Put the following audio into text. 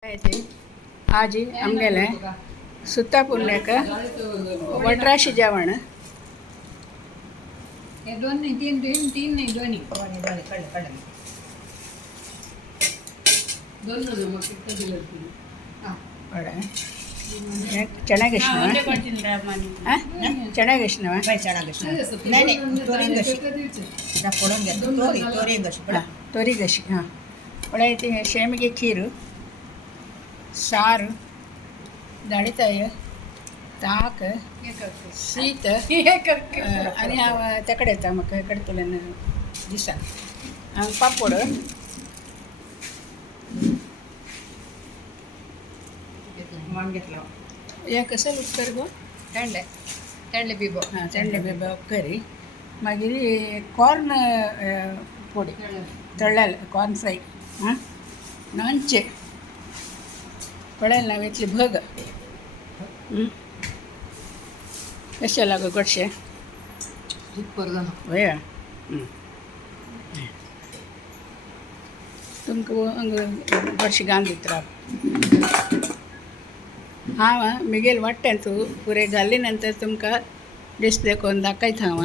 आज आमगेले सुता पुण्याक वट्राशी जेवण चणे कशनवा चणे कशनवा तोरी कशी हां पळय ती शेमिगे खीर साರು दाळीताय ताक शीत आनी हांव ते कडेन येता म्हाका कडतल्यान दिसा हांव पापड हें कसं उक्कर गो तेंडले बिबो हां तेंडले बिबो करी मागीर कॉर्न पोडी तळ्ळेले कॉर्न फ्राय हां नांचे पळय ना इतली भग कशें लागो गोडशें सूपर जालो वया तुमकां गोडशें घालून दिता हांव मिगेल वाडट्यान तूं पुरे घाल्ले नंतर तुमकां डिस्प्ले करून दाखयता हांव